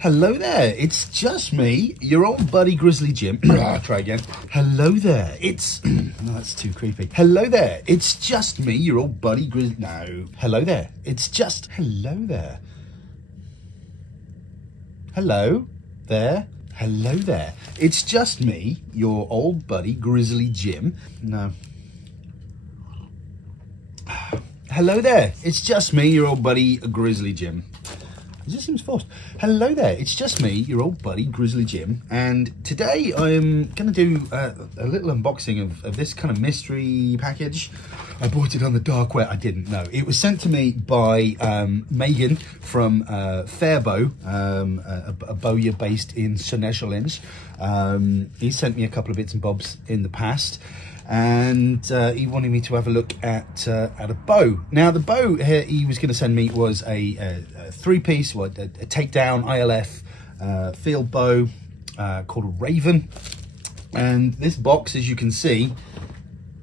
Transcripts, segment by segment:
Hello there, it's just me, your old buddy Grizzly Jim. Try again. Hello there, it's... no, that's too creepy. Hello there, it's just me, your old buddy Grizzly... No. Hello there, it's just... Hello there. Hello there. Hello there. It's just me, your old buddy Grizzly Jim. No. Hello there, it's just me, your old buddy Grizzly Jim. It just seems forced. Hello there, it's just me, your old buddy Grizzly Jim, and today I'm going to do a little unboxing of this kind of mystery package. I bought it on the dark web. I didn't know. It was sent to me by Megan from Fairbow, a bowyer based in Senechalins. He sent me a couple of bits and bobs in the past, and he wanted me to have a look at a bow. Now, the bow he was going to send me was a three-piece, a takedown ILF field bow called a Revan. And this box, as you can see,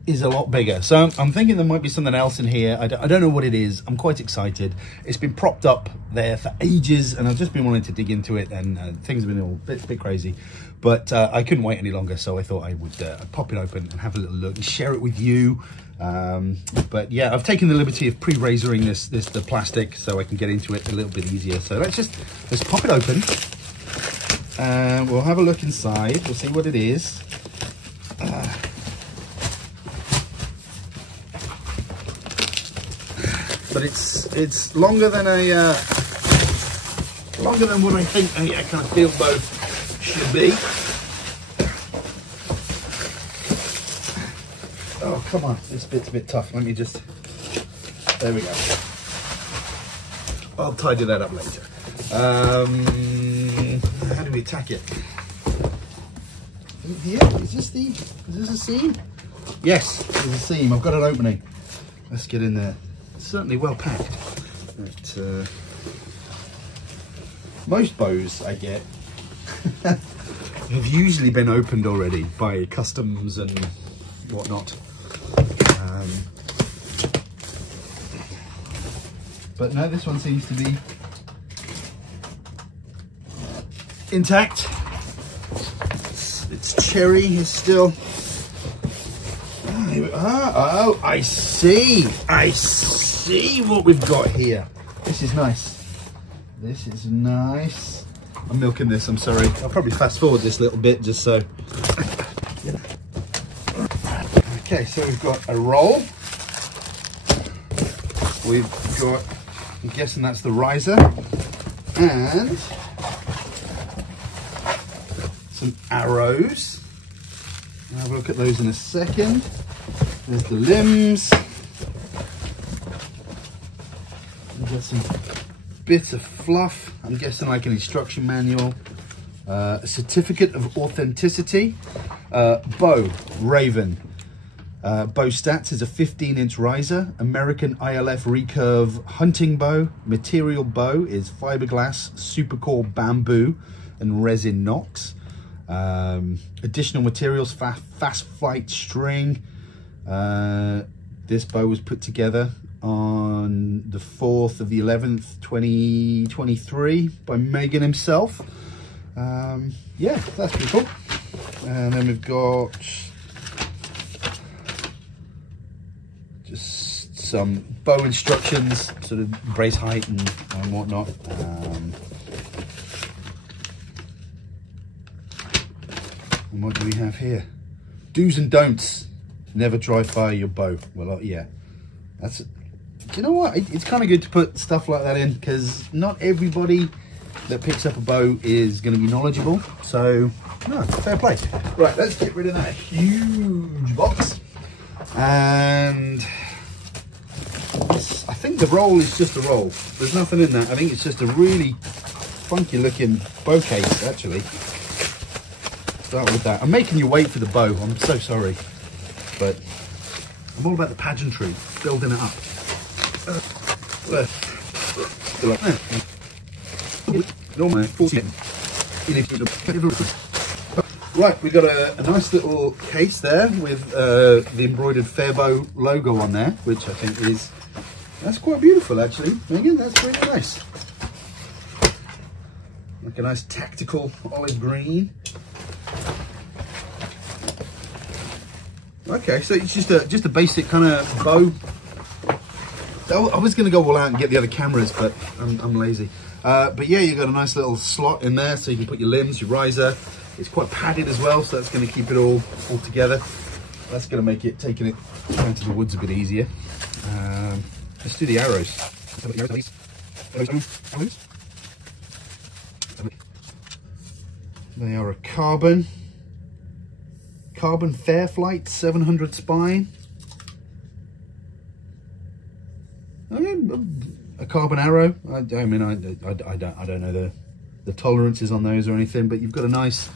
is a lot bigger. So I'm thinking there might be something else in here. I don't know what it is. I'm quite excited. It's been propped up there for ages, and I've just been wanting to dig into it, and things have been all a bit crazy. But I couldn't wait any longer, so I thought I would pop it open and have a little look and share it with you. But yeah, I've taken the liberty of pre-razoring the plastic so I can get into it a little bit easier. So let's pop it open. We'll have a look inside. We'll see what it is. But it's longer than what I think a kind of field bow should be. Oh, come on, this bit's a bit tough. Let me just, there we go. I'll tidy that up later. How do we attack it? Here, is this a seam? Yes, there's a seam. I've got an opening. Let's get in there. It's certainly well packed. But, most bows I get have usually been opened already by customs and whatnot. But no, this one seems to be intact. Its cherry is still... Oh, I see what we've got here. This is nice. This is nice. I'm milking this, I'm sorry. I'll probably fast forward this little bit just so. Okay, so we've got a roll. We've got, I'm guessing that's the riser. And some arrows. I'll have a look at those in a second. There's the limbs. We've got some bits of fluff. I'm guessing like an instruction manual. A certificate of authenticity. Bow, Revan. Bow stats is a 15-inch riser. American ILF Recurve hunting bow. Material bow is fiberglass, supercore bamboo, and resin Nox. Additional materials, fast flight string. This bow was put together on the 4th of the 11th, 2023 by Megan himself. Yeah, that's pretty cool. And then we've got just some bow instructions, sort of brace height and whatnot. And what do we have here? Do's and don'ts. Never dry fire your bow. Well, yeah, that's... Do you know what? It's kind of good to put stuff like that in, because not everybody that picks up a bow is going to be knowledgeable. So, no, fair play. Right, let's get rid of that huge box. And I think the roll is just a roll. There's nothing in that. I think it's just a really funky looking bow case, actually. Start with that. I'm making you wait for the bow. I'm so sorry. But I'm all about the pageantry, building it up. Right, we've got a nice little case there with the embroidered Fairbow logo on there, which I think that's quite beautiful actually, Megan, that's really nice. like a nice tactical olive green. Okay, so it's just a basic kind of bow. I was going to go all out and get the other cameras, but I'm lazy. But yeah, you've got a nice little slot in there, so you can put your limbs, your riser. It's quite padded as well, so that's going to keep it all together. That's going to make it taking it down to the woods a bit easier. Let's do the arrows. They are a carbon Fairflight 700 spine. A carbon arrow. I mean, I don't know the tolerances on those or anything, but you've got a nice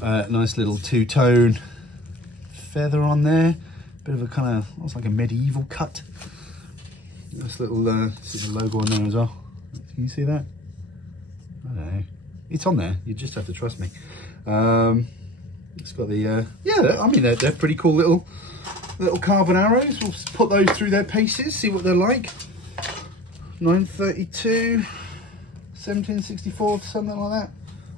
little two-tone feather on there. Bit of a kind of, looks like a medieval cut. Nice little see the logo on there as well. Can you see that? I don't know. It's on there. You just have to trust me. It's got the yeah. I mean, they're pretty cool little carbon arrows. We'll put those through their paces, see what they're like. 932, 1764, something like that.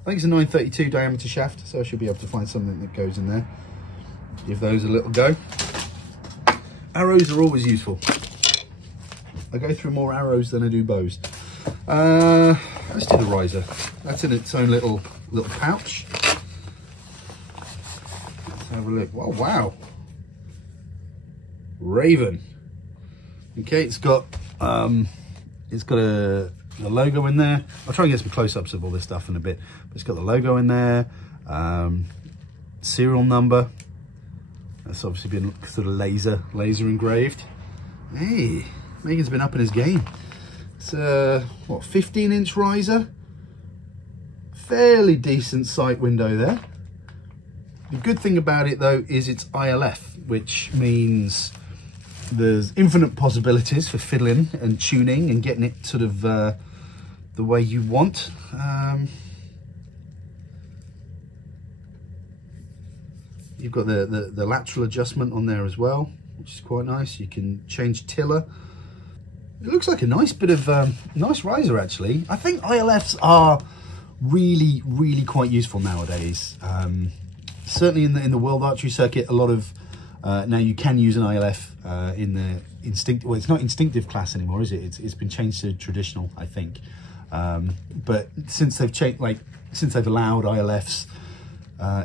I think it's a 932 diameter shaft, so I should be able to find something that goes in there. Give those a little go. Arrows are always useful. I go through more arrows than I do bows. Let's do the riser. That's in its own little pouch. Let's have a look. Oh wow, Revan. Okay, it's got a logo in there. I'll try and get some close-ups of all this stuff in a bit. But it's got the logo in there, serial number. That's obviously been sort of laser engraved. Hey, Megan's been up in his game. It's a, what, 15-inch riser? Fairly decent sight window there. The good thing about it, though, is it's ILF, which means there's infinite possibilities for fiddling and tuning and getting it sort of the way you want. You've got the lateral adjustment on there as well, which is quite nice. You can change tiller. It looks like a nice bit of nice riser, actually. I think ILFs are really quite useful nowadays. Certainly in the world archery circuit, a lot of now you can use an ILF in the instinctive. Well, it's not instinctive class anymore, is it? It's been changed to traditional, I think. But since they've changed, since they've allowed ILFs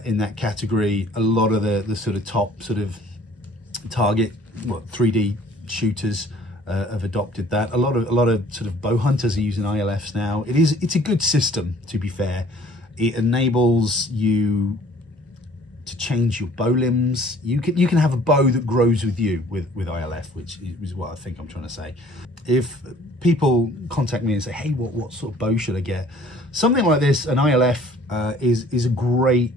in that category, a lot of the sort of top sort of target 3D shooters have adopted that. A lot of sort of bow hunters are using ILFs now. It's a good system, to be fair. It enables you to change your bow limbs. You can have a bow that grows with you with ILF, which is what I think I'm trying to say. If people contact me and say, hey, what sort of bow should I get? Something like this, an ILF is a great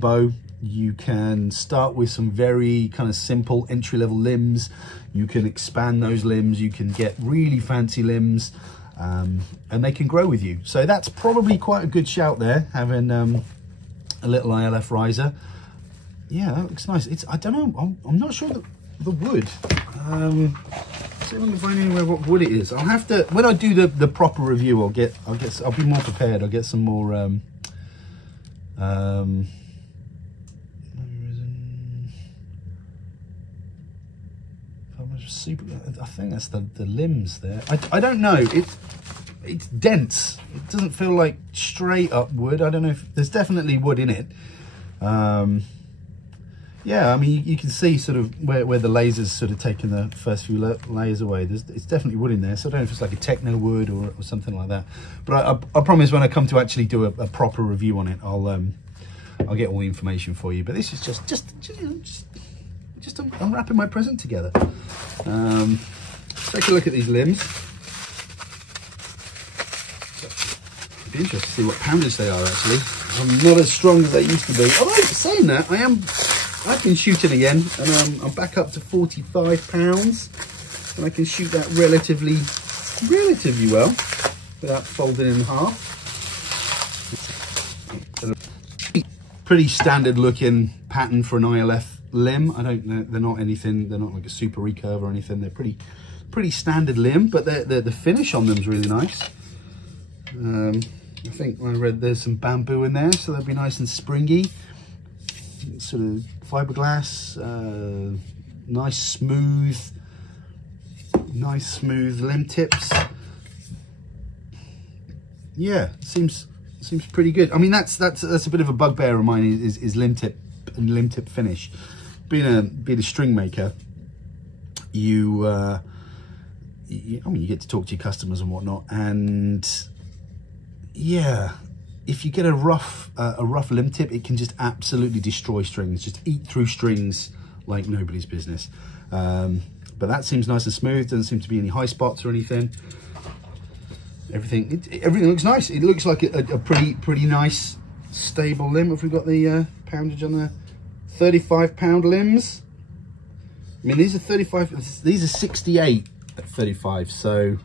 bow. You can start with some very kind of simple entry-level limbs. You can expand those limbs. You can get really fancy limbs, and they can grow with you. So that's probably quite a good shout there, having a little ILF riser. Yeah, that looks nice. I don't know. I'm not sure the wood. See if I can find anywhere what wood it is. I'll have to, when I do the proper review, I'll be more prepared. I'll get some more I think that's the limbs there. I don't know. It's dense. It doesn't feel like straight up wood. I don't know if there's definitely wood in it. Yeah, I mean, you can see sort of where the laser's sort of taken the first few layers away. It's definitely wood in there. So I don't know if it's like a techno wood or something like that. But I promise when I come to actually do a proper review on it, I'll get all the information for you. But this is just unwrapping my present together. Let's take a look at these limbs. It'd be interesting to see what poundage they are, actually. I'm not as strong as I used to be. Although, saying that, I've been shooting again, and I'm back up to 45 pounds, and I can shoot that relatively well without folding in half. Pretty standard looking pattern for an ILF limb. I don't know, they're not like a super recurve or anything. They're pretty standard limb, but the finish on them is really nice. think I read there's some bamboo in there, so they'll be nice and springy. Sort of fiberglass, nice smooth limb tips. Yeah, seems pretty good. I mean, that's a bit of a bugbear of mine is limb tip and limb tip finish. Being a string maker, I mean, you get to talk to your customers and whatnot, and yeah, if you get a rough limb tip, it can just absolutely destroy strings, just eat through strings like nobody's business. But that seems nice and smooth, doesn't seem to be any high spots or anything. Everything looks nice. It looks like a pretty nice stable limb. If we've got the poundage on the 35-pound limbs. I mean, these are 35, these are 68 at 35, so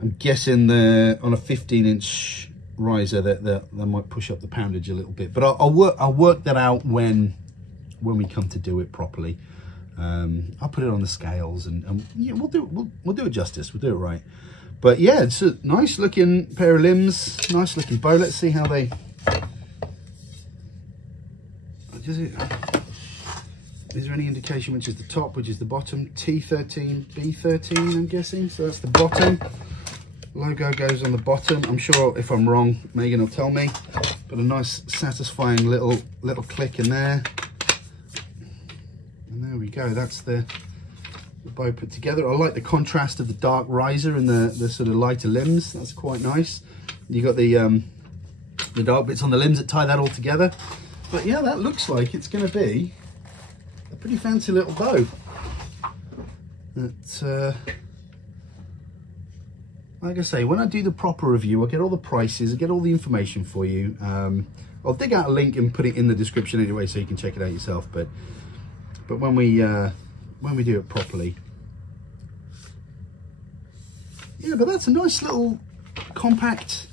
I'm guessing on a 15-inch riser that might push up the poundage a little bit, but I'll work that out when we come to do it properly. I'll put it on the scales and yeah, we'll do it justice, we'll do it right. But yeah, it's a nice looking pair of limbs, nice looking bow. Let's see how they is there any indication which is the top, which is the bottom? T13, B13, I'm guessing. So that's the bottom. Logo goes on the bottom. I'm sure if I'm wrong, Megan will tell me. But a nice, satisfying little click in there. And there we go. That's the bow put together. I like the contrast of the dark riser and the sort of lighter limbs. That's quite nice. You got the dark bits on the limbs that tie that all together. But yeah, that looks like it's going to be a pretty fancy little bow. That, like I say, when I do the proper review, I'll get all the prices, I'll get all the information for you. I'll dig out a link and put it in the description anyway, so you can check it out yourself. But when we do it properly, yeah. But that's a nice little compact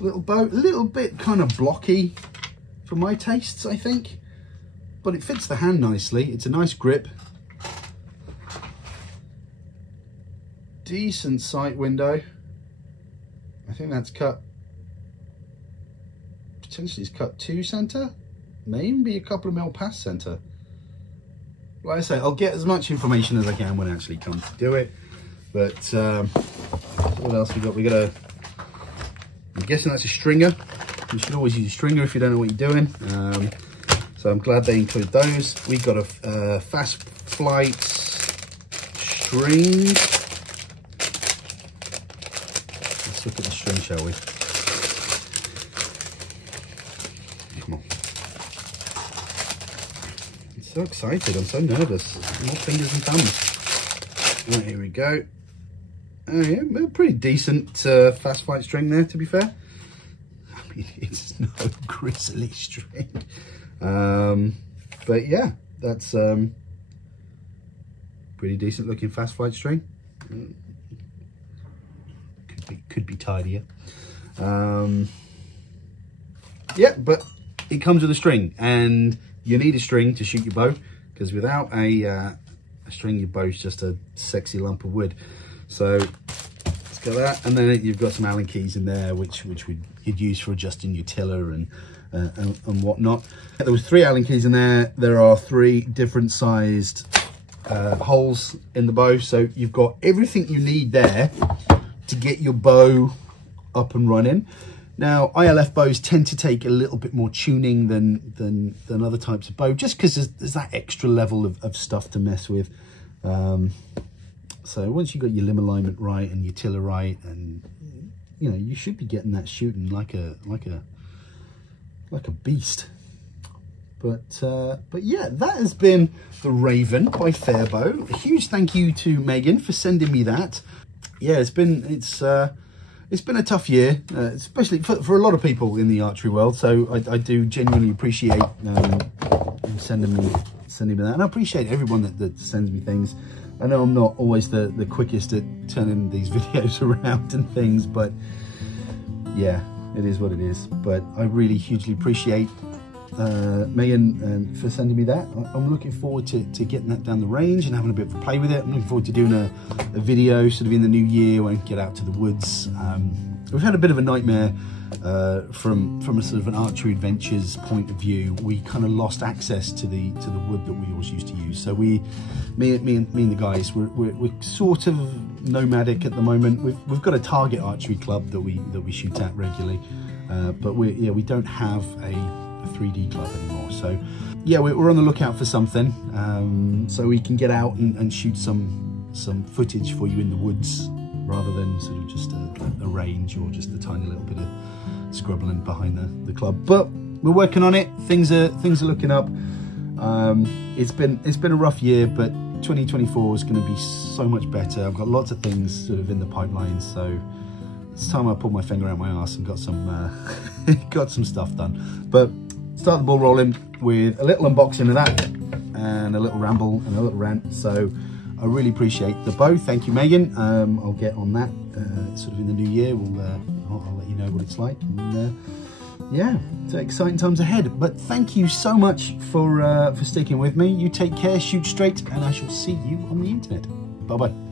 little bow, a little bit kind of blocky for my tastes, I think, but it fits the hand nicely. It's a nice grip, decent sight window. I think that's cut, potentially it's cut to center, maybe a couple of mil past center. Like I say, I'll get as much information as I can when I actually come to do it. But what else we got? I'm guessing that's a stringer. You should always use a stringer if you don't know what you're doing. So I'm glad they include those. We've got a fast flight string. Let's look at the string, shall we? Come on. I'm so excited, I'm so nervous. More fingers and thumbs. Right, here we go. Oh yeah, pretty decent fast flight string there, to be fair. I mean, it's no grizzly string. But yeah, that's pretty decent looking fast flight string. Could be tidier. Yeah, but it comes with a string, and you need a string to shoot your bow, because without a string, your bow's just a sexy lump of wood. So let's go that, and then you've got some Allen keys in there, which you'd use for adjusting your tiller and whatnot. There was 3 Allen keys in there. There are 3 different sized holes in the bow, so you've got everything you need there to get your bow up and running. Now, ILF bows tend to take a little bit more tuning than other types of bow, just because there's that extra level of stuff to mess with. So once you've got your limb alignment right and your tiller right, and you know, you should be getting that shooting like a beast. But yeah, that has been the Revan by Fairbow. A huge thank you to Megan for sending me that. Yeah, it's been a tough year, especially for a lot of people in the archery world. So I do genuinely appreciate sending me that, and I appreciate everyone that sends me things. I know I'm not always the quickest at turning these videos around and things, but yeah, it is what it is. But I really hugely appreciate Megan, for sending me that. I'm looking forward to getting that down the range and having a bit of a play with it. I'm looking forward to doing a video sort of in the new year when I get out to the woods. We've had a bit of a nightmare from a sort of an archery adventures point of view. We kind of lost access to the wood that we always used to use. So me and the guys, we're sort of nomadic at the moment. We've got a target archery club that we shoot at regularly, but we don't have a 3D club anymore. So yeah, we're on the lookout for something, so we can get out and shoot some footage for you in the woods, rather than sort of just a range or just a tiny little bit of scrubbling behind the club. But we're working on it. Things are looking up. It's been a rough year, but 2024 is going to be so much better. I've got lots of things sort of in the pipeline, so it's time I pulled my finger out my arse and got some stuff done. But start the ball rolling with a little unboxing of that and a little ramble and a little rant. So I really appreciate the bow. Thank you, Megan. I'll get on that sort of in the new year. I'll let you know what it's like. And yeah, it's exciting times ahead. But thank you so much for sticking with me. You take care, shoot straight, and I shall see you on the internet. Bye-bye.